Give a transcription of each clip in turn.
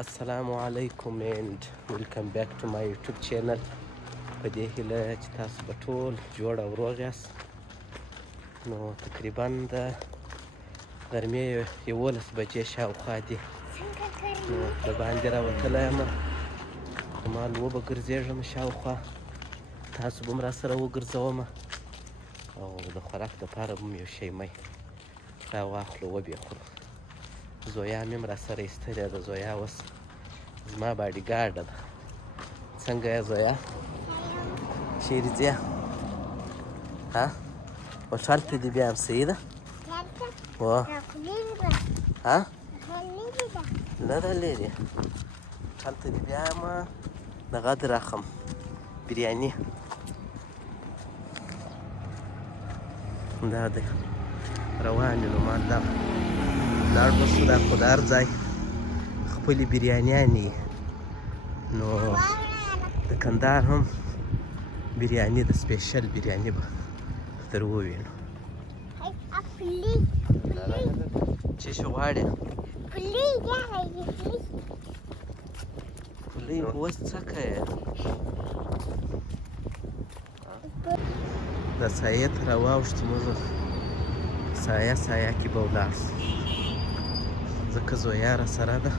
السلام علیکم and welcome back to my YouTube channel. په دې هیله چې تاسو به ټول جوړ او روغ یاست. نو تقریبا د غرمې 11 بجې شاوخوا دي. نو د باندې راوتلی یم، همال وبه ګرځېږم شاوخوا، تاسو به م راسره وګرځوم او د خوراک دپاره به م یو شی می راواخلو وبې خورو. زویا مې م راسره ایستلې ده. زویا اوس زما باډي ګارډه ده. څنګه یې زویا؟ چیرې ځې؟ ها؟ هوټل ته دې بیایم صحیح ده؟ و ها؟ نه ده لرې. هوټل ته دې بیایم دغه دې راخم بریاني. دا دی روان یو. نو ما دغه لاړ به شو. دا خو د هر ځای خپلې بریانیانې نو د کندهار هم بریاني د سپیشل بریاني به در ووینو. چې شو غواړې؟ پلی خو اوس څه کوې؟ د سایې ته راواوښتو. موږ سایه کې به ولاړ شو، ځکه زویا راسره ده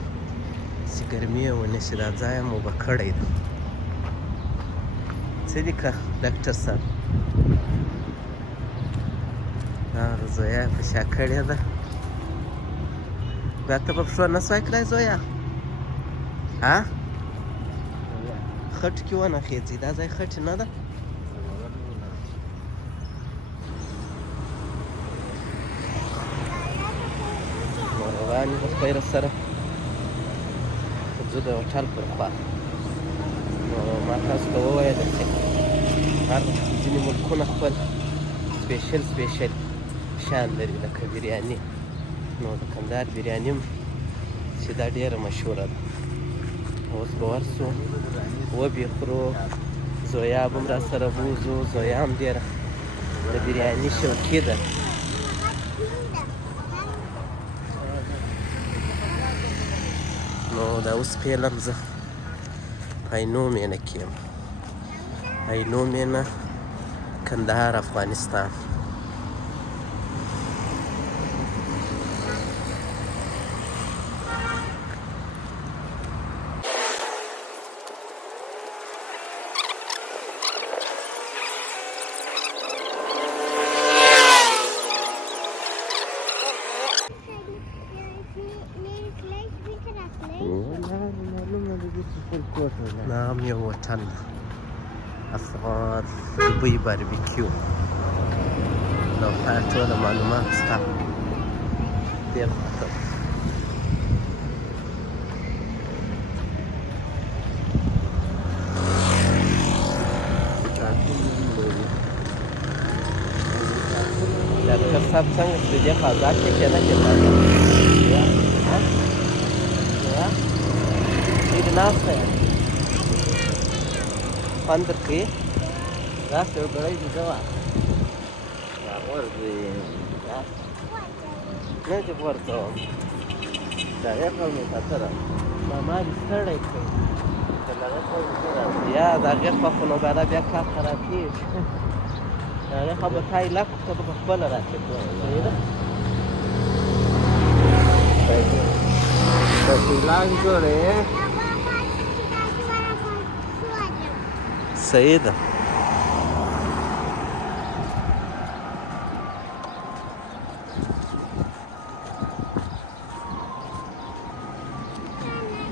چې ګرمي ونه شي. دا ځای مو به کړی ده. څه دي که ډاکټر صاحب؟ زویا یې په شا کړې ده. بیا ته په پښو نه سوای کړی زویا؟ ها؟ خټو کې ونه خېځي. دا ځای خټې نه ده؟ روان یو د خیره سره ځو د هوټل پر خوا. نو ما تاسو ته وویل چې هر ځینې ملکونه خپل سپیشل شان لري، لکه بریاني. نو د کندهار بریاني هم چې دا ډېره مشهوره ده. اوس به ورسو وبې خورو. زویا به م راسره بوځو. زویا هم ډېره د بریاني شوقي ده. نو دا اوس فعلا زه په عینو مینه کې یم. عینو مینه، کندهار، افغانستان. دا هم یو هوټل ده، افغان دوبۍ باربیکیو. نو ټوله معلومات ستا دې خواته. ډاکټر صاحب څنګه چې دې فضا کې نه کېده؟ چیرې ناسته یې؟ خوند درکوي؟ راسه یو ګړی دې زه واخلم. نه دې غورځوم. دا یخه مې کتله. ما دې ستړی کړی. که له هغې خوا مې ښه راځي. یا د هغې خوا خو نو بیا کار خرابېږي. د هغې خوا به تا علاج ته به خپله راکړې کړم. صحیح ده؟ علاج جوړې صحیح ده.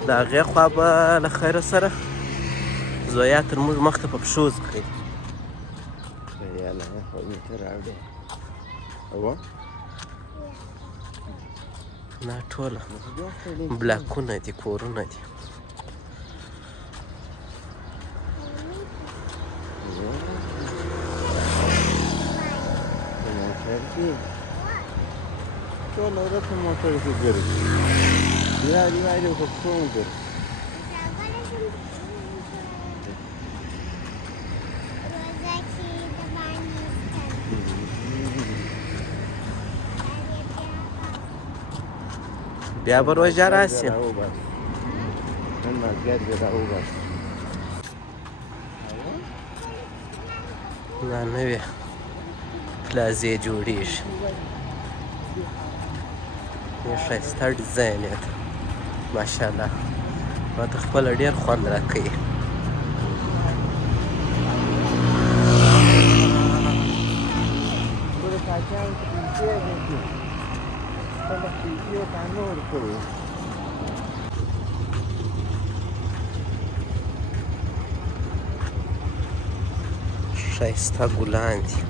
د هغې خوا به له خیره سره زویا تر موږ مخته په پښو ځکړي. نه ټوله بلاکونه دي، کورونه دي. ټوله ورځ په موټر کې ګرځي. یارې خو کوم ګرځي. بیا به روژه راسي. نن مازدیګر بیا راوباسي دا نوې پلازې جوړېږي ډېر ښایسته ډیزاین یې ده ماشاءالله ماته خپله ډېر خوند راکوي ښایسته ګلان دي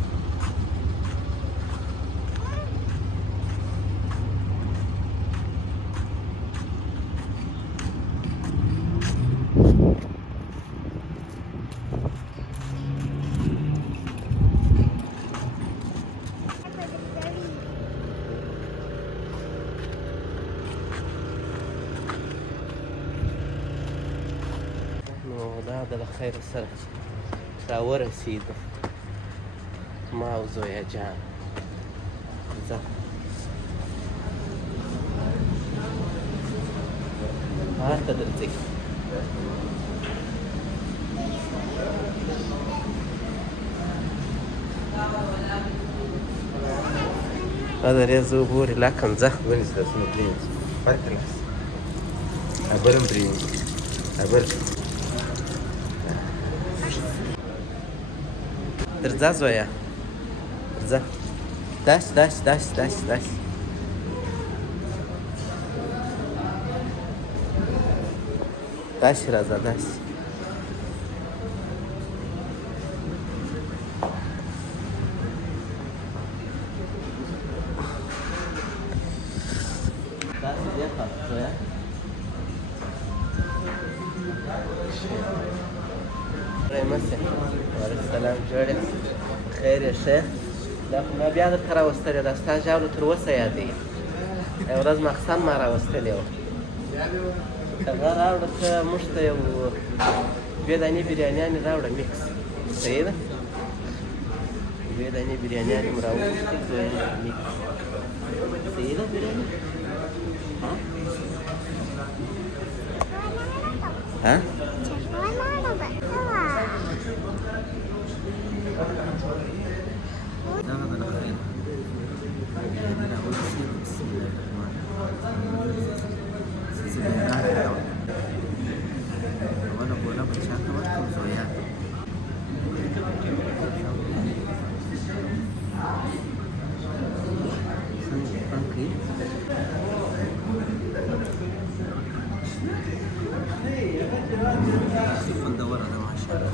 نو دا د له خیره سره راورسېدو ما او زویا جان ځه هلته درځئ Padre Zuburi la canza. When is this no prince? What class? I better bring. I better. Drza Zoya. Drza. Dash, dash, dash, dash, dash. Dash, Raza, dash. السلام جوړ خیر یې ښه دا خو ما بیا درته راوستلې ده ستا ژاوله تر اوسه یادوي یو ورځ مخصن ما راوستلې وه هغه راوړه ته موږ ته یو دوې دانې بریانیانې راوړه میکس صحیح ده دوې دانې بریانیانې مو راوغوښتې دوې میکس صحیح ده بریاني ها خوندوره ده ماشاءالله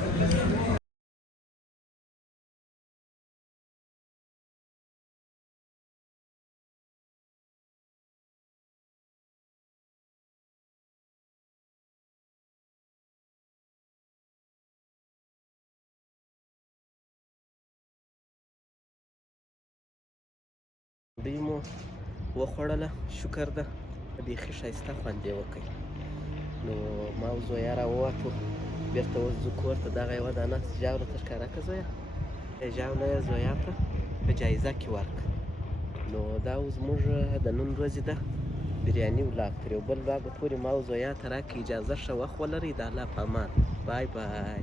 ډوډۍ مو وخوړله شکر ده بیخي ښایسته خوند یې وکړ نو ما او زویا راووتو بېرته اوس ځو کور ته دغه یوه دانه ژاوله ته ښکاره کړه زویا ژاوله یې زویا ته په جایزه کې ورکړه نو دا اوس زموږ د نن ورځې ده بریاني ولاګ تر یو بل ولاګ پورې ما او زویا ته راکړه اجازه ښه وخت ولرئ د الله په امان بای بای